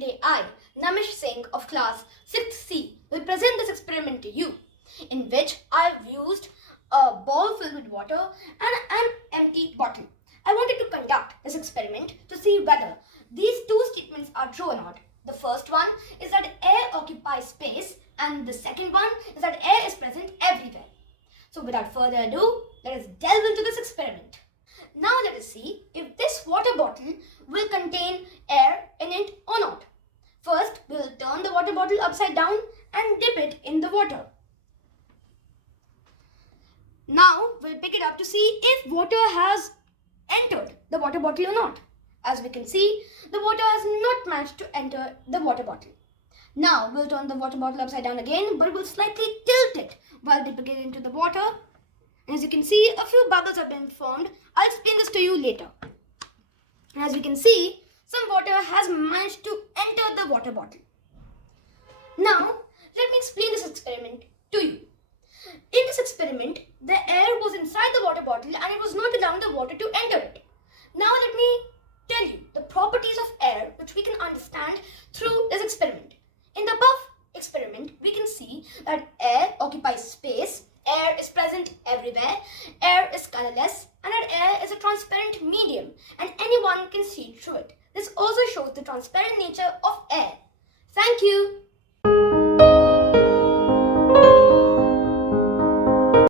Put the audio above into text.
today I, Namish Singh of class 6th C, will present this experiment to you, in which I have used a ball filled with water and an empty bottle. I wanted to conduct this experiment to see whether these two statements are true or not. The first one is that air occupies space, and the second one is that air is present everywhere. So without further ado, let us delve into this experiment. Now let us see if this water bottle will contain air in it or not. First, we will turn the water bottle upside down and dip it in the water. Now we'll pick it up to see if water has entered the water bottle or not. As we can see, the water has not managed to enter the water bottle. Now we'll turn the water bottle upside down again, but we'll slightly tilt it while dipping it into the water. And as you can see, a few bubbles have been formed. I'll explain this to you later. And as we can see, some water has managed to enter the water bottle. Now, let me explain this experiment to you. In this experiment, the air was inside the water bottle and it was not allowing the water to enter it. Now let me tell you the properties of air which we can understand through this experiment. In the above experiment, we can see that air occupies space, air is present everywhere, air is colorless, and that air is a transparent medium and anyone can see through it. This also shows the transparent nature of air. Thank you.